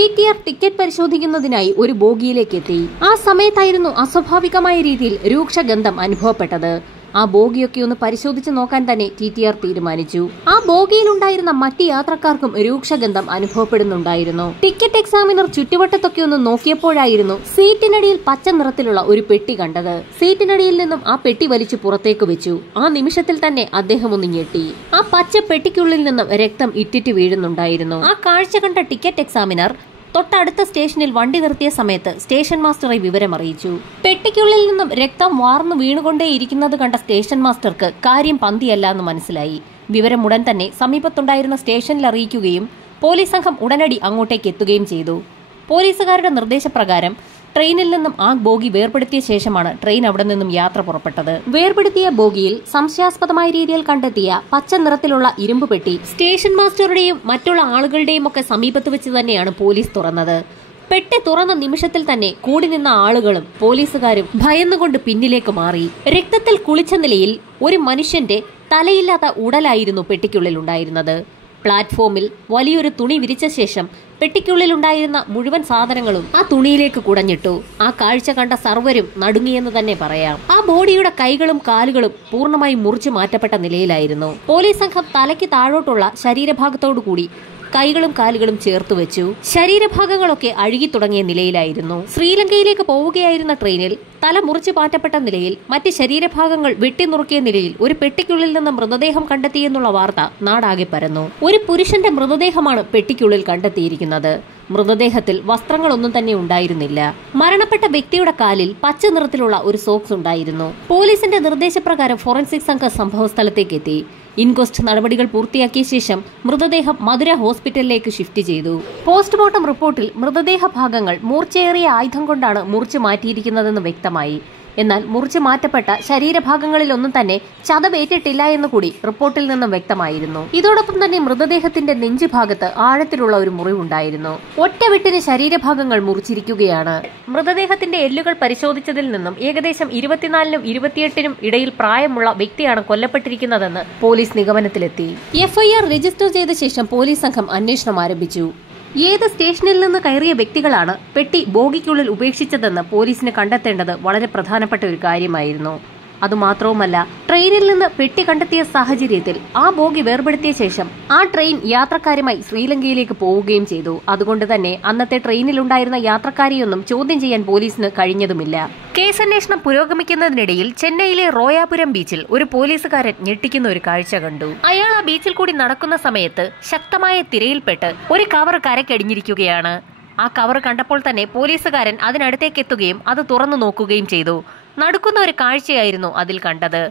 TTR ticket പരിശോധിക്കുന്നതിനായി ഒരു ബോഗിയിലേക്ക് എത്തി. ആ സമയത്തായിരുന്നു അസ്വാഭാവികമായ രീതിയിൽ രൂക്ഷഗന്ധം അനുഭവപ്പെട്ടത്. ആ ബോഗിയൊക്കെ ഒന്ന് പരിശോധിച്ച് നോക്കാൻ തന്നെ TTR തീരുമാനിച്ചു. ആ ബോഗിയിലുണ്ടായിരുന്ന മറ്റ് യാത്രക്കാർക്കും രൂക്ഷഗന്ധം അനുഭവപ്പെടുന്നുണ്ടായിരുന്നു. ടിക്കറ്റ് എക്സാമിനർ ചുറ്റുവട്ടത്തൊക്കെ ഒന്ന് നോക്കിയപ്പോഴായിരുന്നു സീറ്റിനടിയിൽ പച്ച നിറത്തിലുള്ള ഒരു പെട്ടി കണ്ടത്. സീറ്റിനടിയിൽ നിന്നും ആ പെട്ടി വലിച്ചു പുറത്തേക്ക് വെച്ചു. ആ നിമിഷത്തിൽ തന്നെ അദ്ദേഹം ഒന്ന് ഞെട്ടി. ആ പച്ച പെട്ടിക്കുള്ളിൽ നിന്നും രക്തം ഇറ്റിറ്റ് വീഴുന്നുണ്ടായിരുന്നു. ആ കാഴ്ച കണ്ട ടിക്കറ്റ് എക്സാമിനർ തൊട്ടടുത്ത സ്റ്റേഷനിൽ വണ്ടി നിർത്തിയ സമയത്ത് സ്റ്റേഷൻ മാസ്റ്ററെ വിവരം അറിയിച്ചു. പെട്ടിക്കുള്ളിൽ നിന്നും രക്തം വാർന്നു വീണുകൊണ്ടേയിരിക്കുന്നത് കണ്ട സ്റ്റേഷൻ മാസ്റ്റർക്ക് കാര്യം പന്തിയല്ല എന്ന് മനസ്സിലായി. വിവരം ഉടൻ തന്നെ സമീപത്തുണ്ടായിരുന്ന സ്റ്റേഷനിൽ അറിയിക്കുകയും പോലീസ് സംഘം ഉടനടി അങ്ങോട്ടേക്ക് എത്തുകയും ചെയ്തു. പോലീസുകാരുടെ നിർദ്ദേശപ്രകാരം ട്രെയിനിൽ നിന്നും ആ ബോഗി വേർപെടുത്തിയ ശേഷമാണ് ട്രെയിൻ അവിടെ നിന്നും യാത്ര പുറപ്പെട്ടത്. വേർപെടുത്തിയ ബോഗിയിൽ സംശയാസ്പദമായ രീതിയിൽ കണ്ടെത്തിയ പച്ച നിറത്തിലുള്ള ഇരുമ്പ് പെട്ടി സ്റ്റേഷൻ മാസ്റ്ററുടെയും മറ്റുള്ള ആളുകളുടെയും ഒക്കെ സമീപത്ത് വെച്ച് തന്നെയാണ് പോലീസ് തുറന്നത്. പെട്ടി തുറന്ന നിമിഷത്തിൽ തന്നെ കൂടി നിന്ന ആളുകളും പോലീസുകാരും ഭയന്നുകൊണ്ട് പിന്നിലേക്ക് മാറി. രക്തത്തിൽ കുളിച്ച നിലയിൽ ഒരു മനുഷ്യന്റെ തലയില്ലാത്ത ഉടലായിരുന്നു പെട്ടിക്കുള്ളിൽ ഉണ്ടായിരുന്നത്. പ്ലാറ്റ്ഫോമിൽ വലിയൊരു തുണി വിരിച്ച ശേഷം പെട്ടിക്കുള്ളിലുണ്ടായിരുന്ന മുഴുവൻ സാധനങ്ങളും ആ തുണിയിലേക്ക് കുടഞ്ഞിട്ടു. ആ കാഴ്ച കണ്ട സർവരും നടുങ്ങിയെന്ന് തന്നെ പറയാം. ആ ബോഡിയുടെ കൈകളും കാലുകളും പൂർണ്ണമായും മുറിച്ചു മാറ്റപ്പെട്ട നിലയിലായിരുന്നു. പോലീസ് സംഘം തലയ്ക്ക് താഴോട്ടുള്ള ശരീരഭാഗത്തോടുകൂടി കൈകളും കാലുകളും ചേർത്ത് വെച്ചു. ശരീരഭാഗങ്ങളൊക്കെ അഴുകി തുടങ്ങിയ നിലയിലായിരുന്നു. ശ്രീലങ്കയിലേക്ക് പോവുകയായിരുന്ന ട്രെയിനിൽ തല മുറിച്ചു മാറ്റപ്പെട്ട നിലയിൽ മറ്റ് ശരീരഭാഗങ്ങൾ വെട്ടിനുറുക്കിയ നിലയിൽ ഒരു പെട്ടിക്കുള്ളിൽ നിന്ന് മൃതദേഹം കണ്ടെത്തിയെന്നുള്ള വാർത്ത നാടാകെ പരന്നു. ഒരു പുരുഷന്റെ മൃതദേഹമാണ് പെട്ടിക്കുള്ളിൽ കണ്ടെത്തിയിരിക്കുന്നത്. മൃതദേഹത്തിൽ വസ്ത്രങ്ങളൊന്നും തന്നെ ഉണ്ടായിരുന്നില്ല. മരണപ്പെട്ട വ്യക്തിയുടെ കാലിൽ പച്ച നിറത്തിലുള്ള ഒരു സോക്സ് ഉണ്ടായിരുന്നു. പോലീസിന്റെ നിർദ്ദേശപ്രകാരം ഫോറൻസിക് സംഘം സംഭവസ്ഥലത്തേക്ക് എത്തി. ഇൻക്വസ്റ്റ് നടപടികൾ പൂർത്തിയാക്കിയ ശേഷം മൃതദേഹം മധുര ഹോസ്പിറ്റലിലേക്ക് ഷിഫ്റ്റ് ചെയ്തു. പോസ്റ്റ്മോർട്ടം റിപ്പോർട്ടിൽ മൃതദേഹ ഭാഗങ്ങൾ മൂർച്ചയേറിയ ആയുധം കൊണ്ടാണ് മുറിച്ചു മാറ്റിയിരിക്കുന്നതെന്ന് വ്യക്തമായി. എന്നാൽ മുറിച്ചു മാറ്റപ്പെട്ട ശരീരഭാഗങ്ങളിലൊന്നും തന്നെ ചതവേറ്റിട്ടില്ല എന്ന് കൂടി റിപ്പോർട്ടിൽ നിന്നും വ്യക്തമായിരുന്നു. ഇതോടൊപ്പം തന്നെ മൃതദേഹത്തിന്റെ നെഞ്ചുഭാഗത്ത് ആഴത്തിലുള്ള ഒരു മുറിവുണ്ടായിരുന്നു. ഒറ്റവെട്ടിന് ശരീരഭാഗങ്ങൾ മുറിച്ചിരിക്കുകയാണ്. മൃതദേഹത്തിന്റെ എല്ലുകൾ പരിശോധിച്ചതിൽ നിന്നും ഏകദേശം 24-നും 28-നും ഇടയിൽ പ്രായമുള്ള വ്യക്തിയാണ് കൊല്ലപ്പെട്ടിരിക്കുന്നതെന്ന് പോലീസ് നിഗമനത്തിലെത്തി. FIR രജിസ്റ്റർ ചെയ്ത ശേഷം പോലീസ് സംഘം അന്വേഷണം ആരംഭിച്ചു. ഏത് സ്റ്റേഷനിൽ നിന്ന് കയറിയ വ്യക്തികളാണ് പെട്ടി ബോഗിക്കുള്ളിൽ ഉപേക്ഷിച്ചതെന്ന് പോലീസിന് കണ്ടെത്തേണ്ടത് വളരെ പ്രധാനപ്പെട്ട ഒരു കാര്യമായിരുന്നു. അതുമാത്രവുമല്ല, ട്രെയിനിൽ നിന്ന് പെട്ടി കണ്ടെത്തിയ സാഹചര്യത്തിൽ ആ ബോഗി വേർപെടുത്തിയ ശേഷം ആ ട്രെയിൻ യാത്രക്കാരുമായി ശ്രീലങ്കയിലേക്ക് പോവുകയും ചെയ്തു. അതുകൊണ്ട് തന്നെ അന്നത്തെ ട്രെയിനിലുണ്ടായിരുന്ന യാത്രക്കാരെയൊന്നും ചോദ്യം ചെയ്യാൻ പോലീസിന് കഴിഞ്ഞതുമില്ല. കേസന്വേഷണം പുരോഗമിക്കുന്നതിനിടയിൽ ചെന്നൈയിലെ റോയാപുരം ബീച്ചിൽ ഒരു പോലീസുകാരൻ ഞെട്ടിക്കുന്ന ഒരു കാഴ്ച കണ്ടു. അയാൾ ആ ബീച്ചിൽ കൂടി നടക്കുന്ന സമയത്ത് ശക്തമായ തിരയിൽപ്പെട്ട് ഒരു കവർ കരക്കടിഞ്ഞിരിക്കുകയാണ്. ആ കവർ കണ്ടപ്പോൾ തന്നെ പോലീസുകാരൻ അതിനടുത്തേക്ക് എത്തുകയും അത് തുറന്നു നോക്കുകയും ചെയ്തു. നടക്കുന്ന ഒരു കാഴ്ചയായിരുന്നു അതിൽ കണ്ടത്.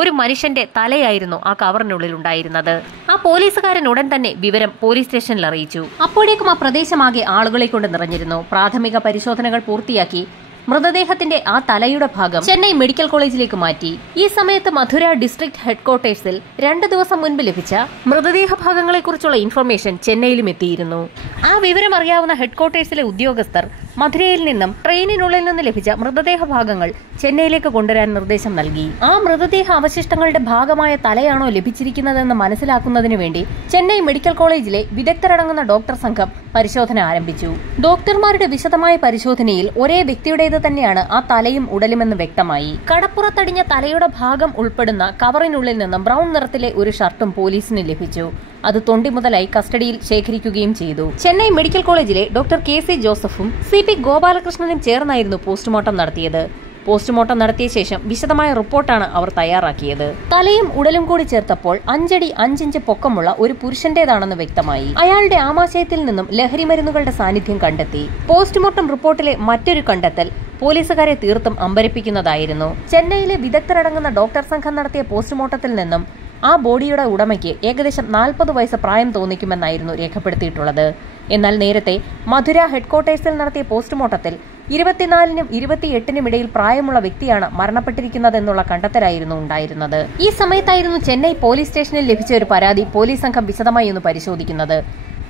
ഒരു മനുഷ്യന്റെ തലയായിരുന്നു ആ കവറിനുള്ളിൽ ഉണ്ടായിരുന്നത്. ആ പോലീസുകാരൻ ഉടൻ തന്നെ വിവരം പോലീസ് സ്റ്റേഷനിൽ അറിയിച്ചു. അപ്പോഴേക്കും ആ പ്രദേശമാകെ ആളുകളെ കൊണ്ട് നിറഞ്ഞിരുന്നു. പ്രാഥമിക പരിശോധനകൾ പൂർത്തിയാക്കി മൃതദേഹത്തിന്റെ ആ തലയുടെ ഭാഗം ചെന്നൈ മെഡിക്കൽ കോളേജിലേക്ക് മാറ്റി. ഈ സമയത്ത് മധുര ഡിസ്ട്രിക്ട് ഹെഡ്ക്വാർട്ടേഴ്സിൽ 2 ദിവസം മുൻപ് ലഭിച്ച മൃതദേഹ ഭാഗങ്ങളെക്കുറിച്ചുള്ള ഇൻഫർമേഷൻ ചെന്നൈയിലും എത്തിയിരുന്നു. ആ വിവരം അറിയാവുന്ന ഹെഡ്ക്വാർട്ടേഴ്സിലെ ഉദ്യോഗസ്ഥർ മധുരയിൽ നിന്നും ട്രെയിനിനുള്ളിൽ നിന്ന് ലഭിച്ച മൃതദേഹ ഭാഗങ്ങൾ ചെന്നൈയിലേക്ക് കൊണ്ടുവരാൻ നിർദ്ദേശം നൽകി. ആ മൃതദേഹ അവശിഷ്ടങ്ങളുടെ ഭാഗമായ തലയാണോ ലഭിച്ചിരിക്കുന്നതെന്ന് മനസ്സിലാക്കുന്നതിന് വേണ്ടി ചെന്നൈ മെഡിക്കൽ കോളേജിലെ വിദഗ്ധരടങ്ങുന്ന ഡോക്ടർ സംഘം പരിശോധന ആരംഭിച്ചു. ഡോക്ടർമാരുടെ വിശദമായ പരിശോധനയിൽ ഒരേ വ്യക്തിയുടേത് തന്നെയാണ് ആ തലയും ഉടലുമെന്ന് വ്യക്തമായി. കടപ്പുറത്തടിഞ്ഞ തലയുടെ ഭാഗം ഉൾപ്പെടുന്ന കവറിനുള്ളിൽ നിന്നും ബ്രൗൺ നിറത്തിലെ ഒരു ഷർട്ടും പോലീസിന് ലഭിച്ചു. അത് തൊണ്ടി മുതലായി കസ്റ്റഡിയിൽ ശേഖരിക്കുകയും ചെയ്തു. ചെന്നൈ മെഡിക്കൽ കോളേജിലെ ഡോക്ടർ KC ജോസഫും CP ഗോപാലകൃഷ്ണനും ചേർന്നായിരുന്നു പോസ്റ്റ്മോർട്ടം നടത്തിയത്. പോസ്റ്റ്മോർട്ടം നടത്തിയ ശേഷം വിശദമായ റിപ്പോർട്ടാണ് അവർ തയ്യാറാക്കിയത്. തലയും ഉടലും കൂടി ചേർത്തപ്പോൾ 5 അടി 5 ഇഞ്ച് പൊക്കമുള്ള ഒരു പുരുഷന്റേതാണെന്ന് വ്യക്തമായി. അയാളുടെ ആമാശയത്തിൽ നിന്നും ലഹരി മരുന്നുകളുടെ സാന്നിധ്യം കണ്ടെത്തി. പോസ്റ്റ്മോർട്ടം റിപ്പോർട്ടിലെ മറ്റൊരു കണ്ടെത്തൽ പോലീസുകാരെ തീർത്തും അമ്പരപ്പിക്കുന്നതായിരുന്നു. ചെന്നൈയിലെ വിദഗ്ധരടങ്ങുന്ന ഡോക്ടർ സംഘം നടത്തിയ പോസ്റ്റ്മോർട്ടത്തിൽ നിന്നും ആ ബോഡിയുടെ ഉടമയ്ക്ക് ഏകദേശം 40 വയസ്സ് പ്രായം തോന്നിക്കുമെന്നായിരുന്നു രേഖപ്പെടുത്തിയിട്ടുള്ളത്. എന്നാൽ നേരത്തെ മധുര ഹെഡ്ക്വാർട്ടേഴ്സിൽ നടത്തിയ പോസ്റ്റ്മോർട്ടത്തിൽ 24-നും 28-നും ഇടയിൽ പ്രായമുള്ള വ്യക്തിയാണ് മരണപ്പെട്ടിരിക്കുന്നതെന്നുള്ള കണ്ടെത്തലായിരുന്നു ഉണ്ടായിരുന്നത്. ഈ സമയത്തായിരുന്നു ചെന്നൈ പോലീസ് സ്റ്റേഷനിൽ ലഭിച്ച ഒരു പരാതി പോലീസ് സംഘം വിശദമായി ഒന്ന് പരിശോധിക്കുന്നത്.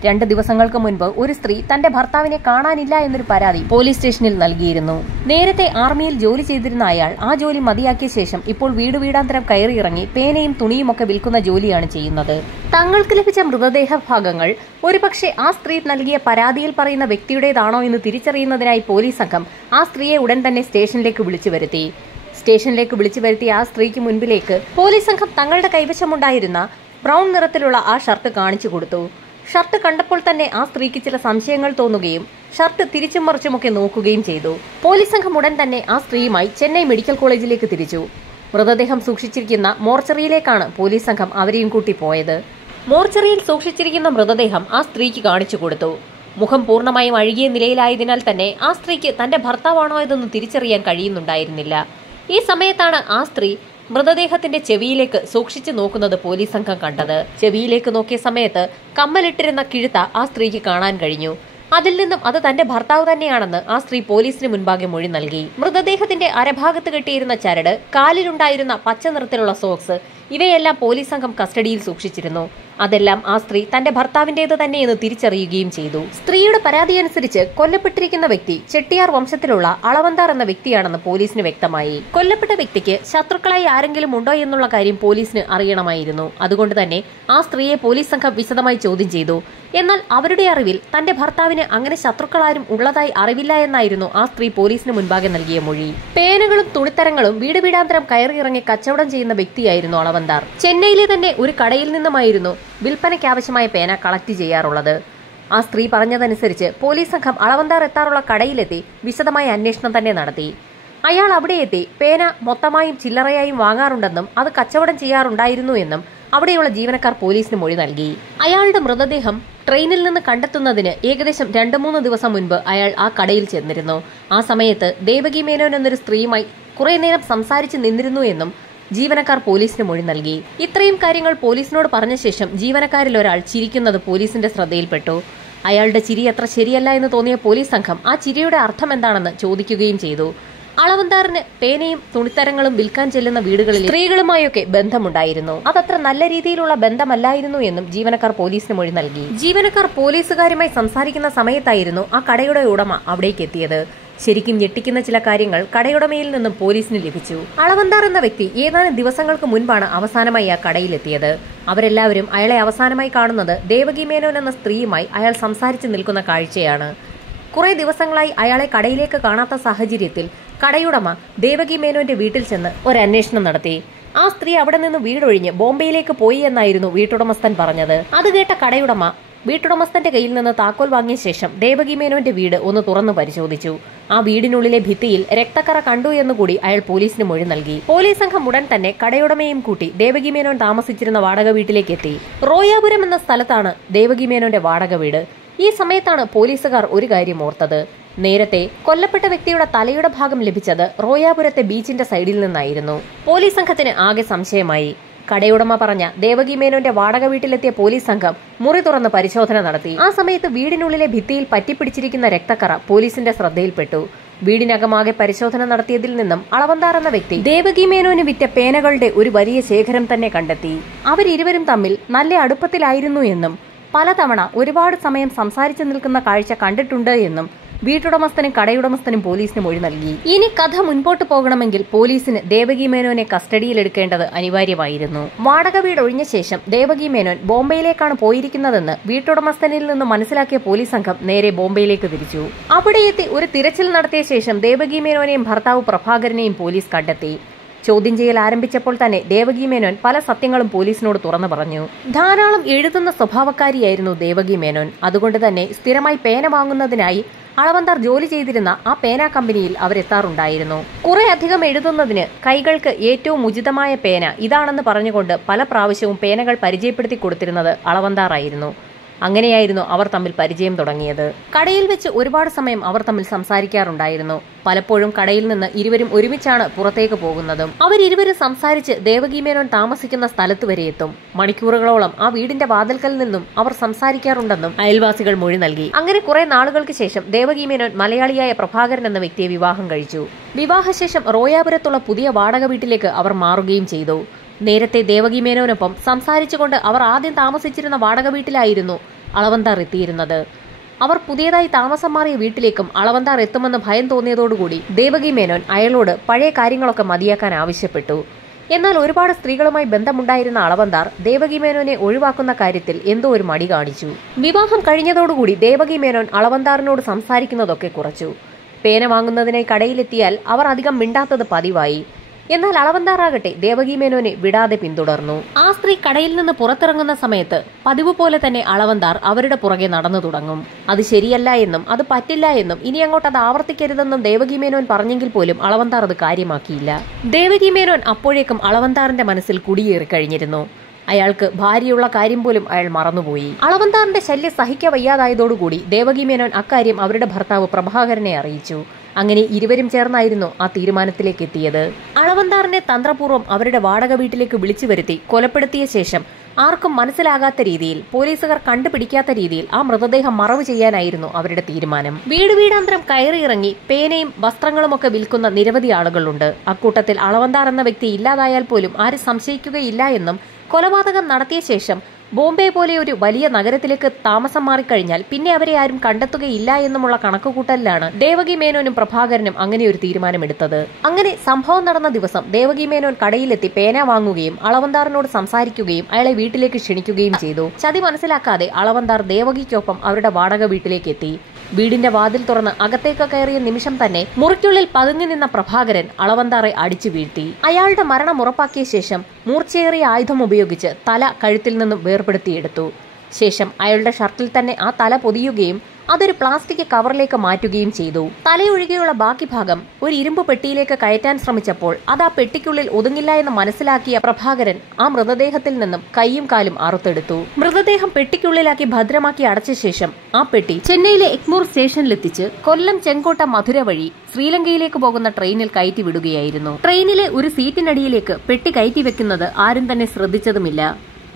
2 ദിവസങ്ങൾക്ക് മുൻപ് ഒരു സ്ത്രീ തന്റെ ഭർത്താവിനെ കാണാനില്ല എന്നൊരു പരാതി പോലീസ് സ്റ്റേഷനിൽ നൽകിയിരുന്നു. നേരത്തെ ആർമിയിൽ ജോലി ചെയ്തിരുന്ന അയാൾ ആ ജോലി മതിയാക്കിയ ശേഷം ഇപ്പോൾ വീടാന്തരം കയറിയിറങ്ങി പേനയും തുണിയുമൊക്കെ വിൽക്കുന്ന ജോലിയാണ് ചെയ്യുന്നത്. തങ്ങൾക്ക് ലഭിച്ച മൃതദേഹ ഭാഗങ്ങൾ ഒരുപക്ഷെ ആ സ്ത്രീ നൽകിയ പരാതിയിൽ പറയുന്ന വ്യക്തിയുടേതാണോ എന്ന് തിരിച്ചറിയുന്നതിനായി പോലീസ് സംഘം ആ സ്ത്രീയെ ഉടൻ തന്നെ സ്റ്റേഷനിലേക്ക് വിളിച്ചു വരുത്തി ആ സ്ത്രീക്ക് മുൻപിലേക്ക് പോലീസ് സംഘം തങ്ങളുടെ കൈവശമുണ്ടായിരുന്ന ബ്രൗൺ നിറത്തിലുള്ള ആ ഷർട്ട് കാണിച്ചു കൊടുത്തു. ഷർട്ട് കണ്ടപ്പോൾ തന്നെ ആ സ്ത്രീക്ക് ചില സംശയങ്ങൾ തോന്നുകയും ഷർട്ട് തിരിച്ചും മറിച്ചുമൊക്കെ നോക്കുകയും ചെയ്തു. പോലീസ് സംഘം ഉടൻ തന്നെ ആ സ്ത്രീയുമായി ചെന്നൈ മെഡിക്കൽ കോളേജിലേക്ക് തിരിച്ചു. മൃതദേഹം സൂക്ഷിച്ചിരിക്കുന്ന മോർച്ചറിയിലേക്കാണ് പോലീസ് സംഘം അവരെയും കൂട്ടി പോയത്. മോർച്ചറിയിൽ സൂക്ഷിച്ചിരിക്കുന്ന മൃതദേഹം ആ സ്ത്രീക്ക് കാണിച്ചു കൊടുത്തു. മുഖം പൂർണ്ണമായും അഴുകിയ നിലയിലായതിനാൽ തന്നെ ആ സ്ത്രീക്ക് തന്റെ ഭർത്താവാണോ ഇതെന്ന് തിരിച്ചറിയാൻ കഴിയുന്നുണ്ടായിരുന്നില്ല. ഈ സമയത്താണ് ആ സ്ത്രീ മൃതദേഹത്തിന്റെ ചെവിയിലേക്ക് സൂക്ഷിച്ചു നോക്കുന്നത് പോലീസ് സംഘം കണ്ടത്. ചെവിയിലേക്ക് നോക്കിയ സമയത്ത് കമ്മലിട്ടിരുന്ന കിഴുത്ത ആ സ്ത്രീക്ക് കാണാൻ കഴിഞ്ഞു. അതിൽ നിന്നും അത് തന്റെ ഭർത്താവ് തന്നെയാണെന്ന് ആ സ്ത്രീ പോലീസിന് മുൻപാകെ മൊഴി നൽകി. മൃതദേഹത്തിന്റെ അരഭാഗത്ത് കെട്ടിയിരുന്ന ചരട്, കാലിലുണ്ടായിരുന്ന പച്ച നിറത്തിലുള്ള സോക്സ് ഇവയെല്ലാം പോലീസ് സംഘം കസ്റ്റഡിയിൽ സൂക്ഷിച്ചിരുന്നു. അതെല്ലാം ആ സ്ത്രീ തന്റെ ഭർത്താവിന്റേത് തന്നെയെന്ന് തിരിച്ചറിയുകയും ചെയ്തു. സ്ത്രീയുടെ പരാതിയനുസരിച്ച് കൊല്ലപ്പെട്ടിരിക്കുന്ന വ്യക്തി ചെട്ടിയാർ വംശത്തിലുള്ള അളവന്താർ എന്ന വ്യക്തിയാണെന്ന് പോലീസിന് വ്യക്തമായി. കൊല്ലപ്പെട്ട വ്യക്തിക്ക് ശത്രുക്കളായി ആരെങ്കിലും ഉണ്ടോ എന്നുള്ള കാര്യം പോലീസിന് അറിയണമായിരുന്നു. അതുകൊണ്ട് തന്നെ ആ സ്ത്രീയെ പോലീസ് സംഘം വിശദമായി ചോദ്യം ചെയ്തു. എന്നാൽ അവരുടെ അറിവിൽ തന്റെ ഭർത്താവിന് അങ്ങനെ ശത്രുക്കളാരും ഉള്ളതായി അറിവില്ല എന്നായിരുന്നു ആ സ്ത്രീ പോലീസിന് മുൻപാകെ നൽകിയ മൊഴി. പേനകളും തുണിത്തരങ്ങളും വീടാന്തരം കയറിയിറങ്ങി കച്ചവടം ചെയ്യുന്ന വ്യക്തിയായിരുന്നു അളവന്താർ. ചെന്നൈയിലെ തന്നെ ഒരു കടയിൽ നിന്നുമായിരുന്നു വിൽപ്പനയ്ക്കാവശ്യമായ പേന കളക്ട് ചെയ്യാറുള്ളത്. ആ സ്ത്രീ പറഞ്ഞതനുസരിച്ച് പോലീസ് സംഘം അളവന്താർ എത്താറുള്ള കടയിലെത്തി വിശദമായ അന്വേഷണം തന്നെ നടത്തി. അയാൾ അവിടെ എത്തി പേന മൊത്തമായും ചില്ലറയായും വാങ്ങാറുണ്ടെന്നും അത് കച്ചവടം ചെയ്യാറുണ്ടായിരുന്നു എന്നും അവിടെയുള്ള ജീവനക്കാർ പോലീസിന് മൊഴി നൽകി. അയാളുടെ മൃതദേഹം ട്രെയിനിൽ നിന്ന് കണ്ടെത്തുന്നതിന് ഏകദേശം 2-3 ദിവസം മുൻപ് അയാൾ ആ കടയിൽ ചെന്നിരുന്നു. ആ സമയത്ത് ദേവകി മേനോൻ എന്നൊരു സ്ത്രീയുമായി കുറെ നേരം സംസാരിച്ച് നിന്നിരുന്നു എന്നും ജീവനക്കാർ പോലീസിന് മൊഴി നൽകി. ഇത്രയും കാര്യങ്ങൾ പോലീസിനോട് പറഞ്ഞ ശേഷം ജീവനക്കാരിൽ ഒരാൾ ചിരിക്കുന്നത് പോലീസിന്റെ ശ്രദ്ധയിൽപ്പെട്ടു. അയാളുടെ ചിരി അത്ര ശരിയല്ല എന്ന് തോന്നിയ പോലീസ് സംഘം ആ ചിരിയുടെ അർത്ഥം എന്താണെന്ന് ചോദിക്കുകയും ചെയ്തു. അളവന്താറിന് പേനയും തുണിത്തരങ്ങളും വിൽക്കാൻ ചെല്ലുന്ന വീടുകളിൽ സ്ത്രീകളുമായൊക്കെ ബന്ധമുണ്ടായിരുന്നു. അതത്ര നല്ല രീതിയിലുള്ള ബന്ധമല്ലായിരുന്നു എന്നും ജീവനക്കാർ പോലീസിന് മൊഴി നൽകി. ജീവനക്കാർ പോലീസുകാരുമായി സംസാരിക്കുന്ന സമയത്തായിരുന്നു ആ കടയുടെ ഉടമ അവിടേക്ക് എത്തിയത്. ശരിക്കും ഞെട്ടിക്കുന്ന ചില കാര്യങ്ങൾ കടയുടമയിൽ നിന്നും പോലീസിന് ലഭിച്ചു. അളവന്താർ എന്ന വ്യക്തി ഏതാനും ദിവസങ്ങൾക്ക് മുൻപാണ് അവസാനമായി ആ കടയിലെത്തിയത്. അവരെല്ലാവരും അയാളെ അവസാനമായി കാണുന്നത് ദേവകി മേനോൻ എന്ന സ്ത്രീയുമായി അയാൾ സംസാരിച്ചു നിൽക്കുന്ന കാഴ്ചയാണ്. കുറെ ദിവസങ്ങളായി അയാളെ കടയിലേക്ക് കാണാത്ത സാഹചര്യത്തിൽ കടയുടമ ദേവകി മേനോന്റെ വീട്ടിൽ ചെന്ന് ഒരു അന്വേഷണം നടത്തി. ആ സ്ത്രീ അവിടെ നിന്ന് വീടൊഴിഞ്ഞ് ബോംബെയിലേക്ക് പോയി എന്നായിരുന്നു വീട്ടുടമസ്ഥൻ പറഞ്ഞത്. അത് കേട്ട കടയുടമ വീട്ടുടമസ്ഥന്റെ കയ്യിൽ നിന്ന് താക്കോൽ വാങ്ങിയ ശേഷം ദേവകി മേനോന്റെ വീട് ഒന്ന് തുറന്നു പരിശോധിച്ചു. ആ വീടിനുള്ളിലെ ഭിത്തിയിൽ രക്തക്കറ കണ്ടു എന്നുകൂടി അയാൾ പോലീസിന് മൊഴി നൽകി. പോലീസ് സംഘം ഉടൻ തന്നെ കടയുടമയും കൂട്ടി ദേവകി മേനോൻ താമസിച്ചിരുന്ന വാടക വീട്ടിലേക്ക് എത്തി. റോയാപുരം എന്ന സ്ഥലത്താണ് ദേവകി മേനോന്റെ വാടക വീട്. ഈ സമയത്താണ് പോലീസുകാർ ഒരു കാര്യം ഓർത്തത്. നേരത്തെ കൊല്ലപ്പെട്ട വ്യക്തിയുടെ തലയുടെ ഭാഗം ലഭിച്ചത് റോയാപുരത്തെ ബീച്ചിന്റെ സൈഡിൽ നിന്നായിരുന്നു. പോലീസ് സംഘത്തിന് ആകെ സംശയമായി. കടയുടമ പറഞ്ഞ ദേവകി മേനോന്റെ വാടക വീട്ടിലെത്തിയ പോലീസ് സംഘം മുറി തുറന്ന് പരിശോധന നടത്തി. ആ സമയത്ത് വീടിനുള്ളിലെ ഭിത്തിയിൽ പറ്റിപ്പിടിച്ചിരിക്കുന്ന രക്തക്കറ പോലീസിന്റെ ശ്രദ്ധയിൽപ്പെട്ടു. വീടിനകമാകെ പരിശോധന നടത്തിയതിൽ നിന്നും അളവന്താർ എന്ന വ്യക്തി ദേവകി മേനോന് വിറ്റ പേനകളുടെ ഒരു വലിയ ശേഖരം തന്നെ കണ്ടെത്തി. അവരിരുവരും തമ്മിൽ നല്ല അടുപ്പത്തിലായിരുന്നു എന്നും പലതവണ ഒരുപാട് സമയം സംസാരിച്ചു നിൽക്കുന്ന കാഴ്ച കണ്ടിട്ടുണ്ട് എന്നും വീട്ടുടമസ്ഥനും കടയുടമസ്ഥനും പോലീസിന് മൊഴി നൽകി. ഇനി കഥ മുൻപോട്ട് പോകണമെങ്കിൽ പോലീസിന് ദേവകി മേനോനെ കസ്റ്റഡിയിലെടുക്കേണ്ടത് അനിവാര്യമായിരുന്നു. വാടക വീട് ഒഴിഞ്ഞ ശേഷം ദേവകി മേനോൻ ബോംബെയിലേക്കാണ് പോയിരിക്കുന്നതെന്ന് വീട്ടുടമസ്ഥനിൽ നിന്ന് മനസ്സിലാക്കിയ പോലീസ് സംഘം നേരെ ബോംബെയിലേക്ക് തിരിച്ചു. അവിടെയെത്തി ഒരു തിരച്ചിൽ നടത്തിയ ശേഷം ദേവകി മേനോനെയും ഭർത്താവ് പ്രഭാകരനെയും പോലീസ് കണ്ടെത്തി. ചോദ്യം ചെയ്യൽ ആരംഭിച്ചപ്പോൾ തന്നെ ദേവകി മേനോൻ പല സത്യങ്ങളും പോലീസിനോട് തുറന്നു പറഞ്ഞു. ധാരാളം എഴുതുന്ന സ്വഭാവക്കാരിയായിരുന്നു ദേവകി മേനോൻ. അതുകൊണ്ട് തന്നെ സ്ഥിരമായി പേന വാങ്ങുന്നതിനായി അളവന്താർ ജോലി ചെയ്തിരുന്ന ആ പേന കമ്പനിയിൽ അവരെത്താറുണ്ടായിരുന്നു. കുറെ അധികം എഴുതുന്നതിന് കൈകൾക്ക് ഏറ്റവും ഉചിതമായ പേന ഇതാണെന്ന് പറഞ്ഞുകൊണ്ട് പല പ്രാവശ്യവും പേനകൾ പരിചയപ്പെടുത്തി കൊടുത്തിരുന്നത് അളവന്താറായിരുന്നു. അങ്ങനെയായിരുന്നു അവർ തമ്മിൽ പരിചയം തുടങ്ങിയത്. കടയിൽ വെച്ച് ഒരുപാട് സമയം അവർ തമ്മിൽ സംസാരിക്കാറുണ്ടായിരുന്നു. പലപ്പോഴും കടയിൽ നിന്ന് ഇരുവരും ഒരുമിച്ചാണ് പുറത്തേക്ക് പോകുന്നതും. അവരിരുവരും സംസാരിച്ച് ദേവകി മേനോൻ താമസിക്കുന്ന സ്ഥലത്ത് വരെ എത്തും. മണിക്കൂറുകളോളം ആ വീടിന്റെ വാതിൽക്കൽ നിന്നും അവർ സംസാരിക്കാറുണ്ടെന്നും അയൽവാസികൾ മൊഴി നൽകി. അങ്ങനെ കുറെ നാളുകൾക്ക് ശേഷം ദേവകി മേനോൻ മലയാളിയായ പ്രഭാകരൻ എന്ന വ്യക്തിയെ വിവാഹം കഴിച്ചു. വിവാഹശേഷം റോയാപുരത്തുള്ള പുതിയ വാടക വീട്ടിലേക്ക് അവർ മാറുകയും ചെയ്തു. നേരത്തെ ദേവകി മേനോനൊപ്പം സംസാരിച്ചുകൊണ്ട് അവർ ആദ്യം താമസിച്ചിരുന്ന വാടക വീട്ടിലായിരുന്നു അളവന്താർ എത്തിയിരുന്നത്. അവർ പുതിയതായി താമസം മാറിയ വീട്ടിലേക്കും അളവന്താർ എത്തുമെന്ന് ഭയം തോന്നിയതോടുകൂടി ദേവകി മേനോൻ അയാളോട് പഴയ കാര്യങ്ങളൊക്കെ മതിയാക്കാൻ ആവശ്യപ്പെട്ടു. എന്നാൽ ഒരുപാട് സ്ത്രീകളുമായി ബന്ധമുണ്ടായിരുന്ന അളവന്താർ ദേവകി മേനോനെ ഒഴിവാക്കുന്ന കാര്യത്തിൽ എന്തോ ഒരു മടി കാണിച്ചു. വിവാഹം കഴിഞ്ഞതോടുകൂടി ദേവകി മേനോൻ അളവന്താറിനോട് സംസാരിക്കുന്നതൊക്കെ കുറച്ചു. പേന വാങ്ങുന്നതിനായി കടയിലെത്തിയാൽ അവർ അധികം മിണ്ടാത്തത് പതിവായി. എന്നാൽ അളവന്താറാകട്ടെ ദേവകി മേനോനെ വിടാതെ പിന്തുടർന്നു. ആ സ്ത്രീ കടയിൽ നിന്ന് പുറത്തിറങ്ങുന്ന സമയത്ത് പതിവ് പോലെ തന്നെ അളവന്താർ അവരുടെ പുറകെ നടന്നു തുടങ്ങും. അത് ശരിയല്ല എന്നും അത് പറ്റില്ല എന്നും ഇനി അങ്ങോട്ട് അത് ആവർത്തിക്കരുതെന്നും ദേവകി മേനോൻ പറഞ്ഞെങ്കിൽ പോലും അളവന്താർ അത് കാര്യമാക്കിയില്ല. ദേവകി മേനോൻ അപ്പോഴേക്കും അളവന്താറിന്റെ മനസ്സിൽ കുടിയേറി കഴിഞ്ഞിരുന്നു. അയാൾക്ക് ഭാര്യയുള്ള കാര്യം പോലും അയാൾ മറന്നുപോയി. അളവന്താറിന്റെ ശല്യം സഹിക്കവയ്യാതായതോടുകൂടി ദേവകി മേനോൻ അക്കാര്യം അവരുടെ ഭർത്താവ് പ്രഭാകരനെ അറിയിച്ചു. അങ്ങനെ ഇരുവരും ചേർന്നായിരുന്നു ആ തീരുമാനത്തിലേക്ക് എത്തിയത്. അളവന്താറിനെ തന്ത്രപൂർവ്വം അവരുടെ വാടക വീട്ടിലേക്ക് വിളിച്ചു വരുത്തി കൊലപ്പെടുത്തിയ ശേഷം ആർക്കും മനസ്സിലാകാത്ത രീതിയിൽ, പോലീസുകാർ കണ്ടുപിടിക്കാത്ത രീതിയിൽ ആ മൃതദേഹം മറവ് ചെയ്യാനായിരുന്നു അവരുടെ തീരുമാനം. വീടാന്തരം കയറിയിറങ്ങി പേനയും വസ്ത്രങ്ങളുമൊക്കെ വിൽക്കുന്ന നിരവധി ആളുകളുണ്ട്. അക്കൂട്ടത്തിൽ അളവന്താർ എന്ന വ്യക്തി ഇല്ലാതായാൽ പോലും ആരും സംശയിക്കുകയില്ല എന്നും കൊലപാതകം നടത്തിയ ശേഷം ബോംബെ പോലെ ഒരു വലിയ നഗരത്തിലേക്ക് താമസം മാറിക്കഴിഞ്ഞാൽ പിന്നെ അവരെ ആരും കണ്ടെത്തുകയില്ല എന്നുമുള്ള കണക്കുകൂട്ടലിലാണ് ദേവകി മേനോനും പ്രഭാകരനും അങ്ങനെ ഒരു തീരുമാനമെടുത്തത്. അങ്ങനെ സംഭവം നടന്ന ദിവസം ദേവകി മേനോൻ കടയിലെത്തി പേന വാങ്ങുകയും അളവന്താറിനോട് സംസാരിക്കുകയും അയാളെ വീട്ടിലേക്ക് ക്ഷണിക്കുകയും ചെയ്തു. ചതി മനസ്സിലാക്കാതെ അളവന്താർ ദേവകിക്കൊപ്പം അവരുടെ വാടക വീട്ടിലേക്ക് എത്തി. വീടിന്റെ വാതിൽ തുറന്ന് അകത്തേക്ക് കയറിയ നിമിഷം തന്നെ മുറിക്കുള്ളിൽ പതുങ്ങി നിന്ന പ്രഭാകരൻ അളവന്താറെ അടിച്ചു വീഴ്ത്തി. അയാളുടെ മരണം ഉറപ്പാക്കിയ ശേഷം മൂർച്ചയേറിയ ആയുധം ഉപയോഗിച്ച് തല കഴുത്തിൽ നിന്നും വേർപെടുത്തിയെടുത്തു. ശേഷം അയാളുടെ ഷർട്ടിൽ തന്നെ ആ തല പൊതിയുകയും അതൊരു പ്ലാസ്റ്റിക് കവറിലേക്ക് മാറ്റുകയും ചെയ്തു. തലയൊഴികെയുള്ള ബാക്കി ഭാഗം ഒരു ഇരുമ്പ് പെട്ടിയിലേക്ക് കയറ്റാൻ ശ്രമിച്ചപ്പോൾ അത് ആ പെട്ടിക്കുള്ളിൽ ഒതുങ്ങില്ല എന്ന് മനസ്സിലാക്കിയ പ്രഭാകരൻ ആ മൃതദേഹത്തിൽ നിന്നും കൈയും കാലും അറുത്തെടുത്തു. മൃതദേഹം പെട്ടിക്കുള്ളിലാക്കി ഭദ്രമാക്കി അടച്ച ശേഷം ആ പെട്ടി ചെന്നൈയിലെ എഗ്മൂർ സ്റ്റേഷനിലെത്തിച്ച് കൊല്ലം, ചെങ്കോട്ട, മധുര വഴി ശ്രീലങ്കയിലേക്ക് പോകുന്ന ട്രെയിനിൽ കയറ്റി വിടുകയായിരുന്നു. ട്രെയിനിലെ ഒരു സീറ്റിനടിയിലേക്ക് പെട്ടി കയറ്റി വെക്കുന്നത് ആരും തന്നെ ശ്രദ്ധിച്ചതുമില്ല.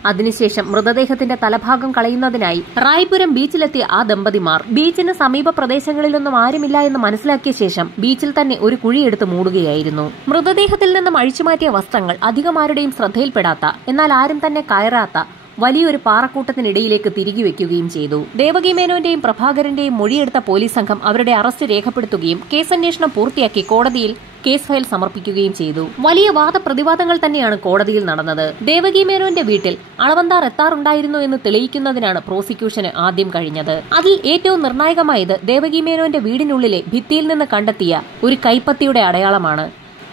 അതിനുശേഷം മൃതദേഹത്തിന്റെ തലഭാഗം കളയുന്നതിനായി റായ്പുരം ബീച്ചിലെത്തിയ ആ ദമ്പതിമാർ ബീച്ചിന് സമീപ പ്രദേശങ്ങളിലൊന്നും ആരുമില്ല എന്ന് മനസ്സിലാക്കിയ ശേഷം ബീച്ചിൽ തന്നെ ഒരു കുഴിയെടുത്ത് മൂടുകയായിരുന്നു. മൃതദേഹത്തിൽ നിന്നും അഴിച്ചുമാറ്റിയ വസ്ത്രങ്ങൾ അധികം ആരുടെയും ശ്രദ്ധയിൽപ്പെടാത്ത, എന്നാൽ ആരും തന്നെ കയറാത്ത വലിയൊരു പാറക്കൂട്ടത്തിനിടയിലേക്ക് തിരികെ വെക്കുകയും ചെയ്തു. ദേവകി മേനോന്റെയും പ്രഭാകരന്റെയും മൊഴിയെടുത്ത പോലീസ് സംഘം അവരുടെ അറസ്റ്റ് രേഖപ്പെടുത്തുകയും കേസന്വേഷണം പൂർത്തിയാക്കി കോടതിയിൽ കേസ് ഫയൽ സമർപ്പിക്കുകയും ചെയ്തു. വലിയ വാദപ്രതിവാദങ്ങൾ തന്നെയാണ് കോടതിയിൽ നടന്നത്. ദേവകി മേനോന്റെ വീട്ടിൽ അളവന്താർ എത്താറുണ്ടായിരുന്നു എന്ന് തെളിയിക്കുന്നതിനാണ് പ്രോസിക്യൂഷന് ആദ്യം കഴിഞ്ഞത്. അതിൽ ഏറ്റവും നിർണായകമായത് ദേവകി മേനോന്റെ വീടിനുള്ളിലെ ഭിത്തിയിൽ നിന്ന് കണ്ടെത്തിയ ഒരു കൈപ്പത്തിയുടെ അടയാളമാണ്.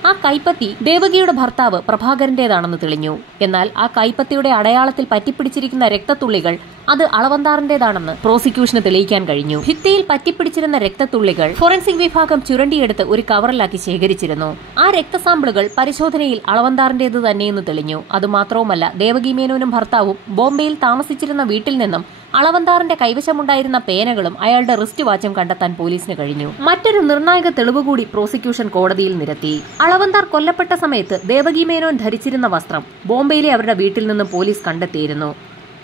ആ കൈപ്പത്തി ദേവകിയുടെ ഭർത്താവ് പ്രഭാകരന്റേതാണെന്ന് തെളിഞ്ഞു. എന്നാൽ ആ കൈപ്പത്തിയുടെ അടയാളത്തിൽ പറ്റിപ്പിടിച്ചിരിക്കുന്ന രക്തത്തുള്ളികൾ അത് അളവന്താറിന്റേതാണെന്ന് പ്രോസിക്യൂഷന് തെളിയിക്കാൻ കഴിഞ്ഞു. ഭിത്തിയിൽ പറ്റിപ്പിടിച്ചിരുന്ന രക്തത്തുള്ളികൾ ഫോറൻസിക് വിഭാഗം ചുരണ്ടിയെടുത്ത് ഒരു കവറിലാക്കി ശേഖരിച്ചിരുന്നു. ആ രക്തസാമ്പിളുകൾ പരിശോധനയിൽ അളവന്താറിന്റേത് തന്നെയെന്ന് തെളിഞ്ഞു. അതുമാത്രവുമല്ല, ദേവകി മേനോനും ഭർത്താവും ബോംബെയിൽ താമസിച്ചിരുന്ന വീട്ടിൽ നിന്നും അളവന്താറിന്റെ കൈവശമുണ്ടായിരുന്ന പേനകളും അയാളുടെ റിസ്റ്റ് വാച്ചും കണ്ടെത്താൻ പോലീസിന് കഴിഞ്ഞു. മറ്റൊരു നിർണായക തെളിവ് കൂടി പ്രോസിക്യൂഷൻ കോടതിയിൽ നിരത്തി. അളവന്താർ കൊല്ലപ്പെട്ട സമയത്ത് ദേവകി മേനോൻ ധരിച്ചിരുന്ന വസ്ത്രം ബോംബെയിലെ അവരുടെ വീട്ടിൽ നിന്ന് പോലീസ് കണ്ടെത്തിയിരുന്നു.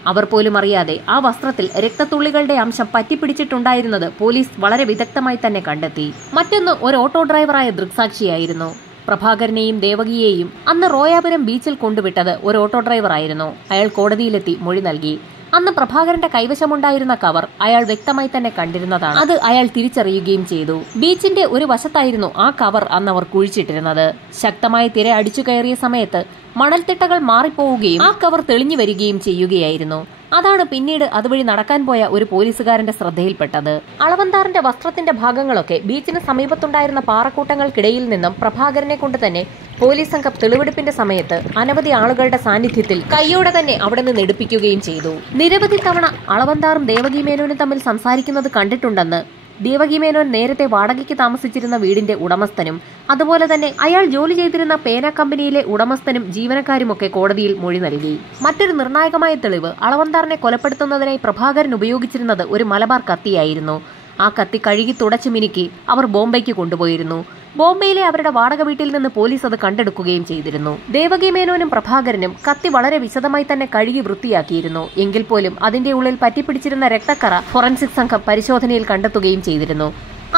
അവർ പോലും അറിയാതെ ആ വസ്ത്രത്തിൽ രക്തത്തുള്ളികളുടെ അംശം പറ്റിപ്പിടിച്ചിട്ടുണ്ടായിരുന്നത് പോലീസ് വളരെ വിദഗ്ധമായി തന്നെ കണ്ടെത്തി. മറ്റൊന്ന് ഒരു ഓട്ടോ ഡ്രൈവറായ ദൃക്സാക്ഷിയായിരുന്നു. പ്രഭാകരനെയും ദേവകിയെയും അന്ന് റോയാപുരം ബീച്ചിൽ കൊണ്ടുവിട്ടത് ഒരു ഓട്ടോ ഡ്രൈവറായിരുന്നു. അയാൾ കോടതിയിലെത്തി മൊഴി നൽകി. അന്ന് പ്രഭാകരന്റെ കൈവശമുണ്ടായിരുന്ന കവർ അയാൾ വ്യക്തമായി തന്നെ കണ്ടിരുന്നതാണ്. അത് അയാൾ തിരിച്ചറിയുകയും ചെയ്തു. ബീച്ചിന്റെ ഒരു വശത്തായിരുന്നു ആ കവർ അന്ന് അവർ കുഴിച്ചിട്ടിരുന്നത്. ശക്തമായ തിര അടിച്ചു കയറിയ സമയത്ത് മണൽത്തിട്ടകൾ മാറിപ്പോവുകയും ആ കവർ തെളിഞ്ഞു വരികയും ചെയ്യുകയായിരുന്നു. അതാണ് പിന്നീട് അതുവഴി നടക്കാൻ പോയ ഒരു പോലീസുകാരന്റെ ശ്രദ്ധയിൽപ്പെട്ടത്. അളവന്താറിന്റെ വസ്ത്രത്തിന്റെ ഭാഗങ്ങളൊക്കെ ബീച്ചിന് സമീപത്തുണ്ടായിരുന്ന പാറക്കൂട്ടങ്ങൾക്കിടയിൽ നിന്നും പ്രഭാകരനെ കൊണ്ട് തന്നെ പോലീസ് സംഘം തെളിവെടുപ്പിന്റെ സമയത്ത് അനവധി ആളുകളുടെ സാന്നിധ്യത്തിൽ കൈയോടെ തന്നെ അവിടെ നിന്ന് എടുപ്പിക്കുകയും ചെയ്തു. നിരവധി തവണ അളവന്താറും ദേവകി മേനോനും തമ്മിൽ സംസാരിക്കുന്നത് കണ്ടിട്ടുണ്ടെന്ന് ദേവകി മേനോൻ നേരത്തെ വാടകയ്ക്ക് താമസിച്ചിരുന്ന വീടിന്റെ ഉടമസ്ഥനും അതുപോലെ തന്നെ അയാൾ ജോലി ചെയ്തിരുന്ന പേന കമ്പനിയിലെ ഉടമസ്ഥനും ജീവനക്കാരുമൊക്കെ കോടതിയിൽ മൊഴി നൽകി. മറ്റൊരു നിർണായകമായ തെളിവ് അളവന്താറിനെ കൊലപ്പെടുത്തുന്നതിനായി പ്രഭാകരൻ ഉപയോഗിച്ചിരുന്നത് ഒരു മലബാർ കത്തിയായിരുന്നു. ആ കത്തി കഴുകി തുടച്ചു മിനുക്കി അവർ ബോംബെക്ക് കൊണ്ടുപോയിരുന്നു. ബോംബെയിലെ അവരുടെ വാടക വീട്ടിൽ നിന്ന് പോലീസ് അത് കണ്ടെടുക്കുകയും ചെയ്തിരുന്നു. ദേവകി മേനോനും പ്രഭാകരനും കത്തി വളരെ വിശദമായി തന്നെ കഴുകി വൃത്തിയാക്കിയിരുന്നു. എങ്കിൽ പോലും അതിന്റെ ഉള്ളിൽ പറ്റിപ്പിടിച്ചിരുന്ന രക്തക്കറ ഫോറൻസിക് സംഘം പരിശോധനയിൽ കണ്ടെത്തുകയും ചെയ്തിരുന്നു.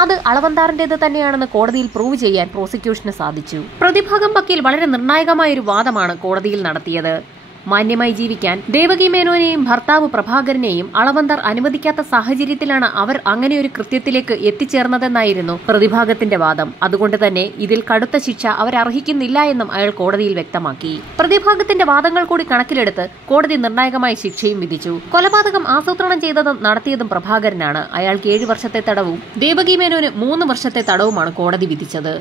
അത് അളവന്താറിന്റേത് തന്നെയാണെന്ന് കോടതിയിൽ പ്രൂവ് ചെയ്യാൻ പ്രോസിക്യൂഷന് സാധിച്ചു. പ്രതിഭാഗം വക്കീൽ വളരെ നിർണായകമായ ഒരു വാദമാണ് കോടതിയിൽ നടത്തിയത്. മാന്യമായി ജീവിക്കാൻ ദേവകി മേനോനെയും ഭർത്താവ് പ്രഭാകരനെയും അളവന്തർ അനുവദിക്കാത്ത സാഹചര്യത്തിലാണ് അവർ അങ്ങനെയൊരു കൃത്യത്തിലേക്ക് എത്തിച്ചേർന്നതെന്നായിരുന്നു പ്രതിഭാഗത്തിന്റെ വാദം. അതുകൊണ്ട് തന്നെ ഇതിൽ കടുത്ത ശിക്ഷ അവരർഹിക്കുന്നില്ല എന്നും അയാൾ കോടതിയിൽ വ്യക്തമാക്കി. പ്രതിഭാഗത്തിന്റെ വാദങ്ങൾ കൂടി കണക്കിലെടുത്ത് കോടതി നിർണായകമായ ശിക്ഷയും വിധിച്ചു. കൊലപാതകം ആസൂത്രണം ചെയ്തതും നടത്തിയതും പ്രഭാകരനാണ്. അയാൾക്ക് 7 വർഷത്തെ തടവും ദേവകി മേനോന് 3 വർഷത്തെ തടവുമാണ് കോടതി വിധിച്ചത്.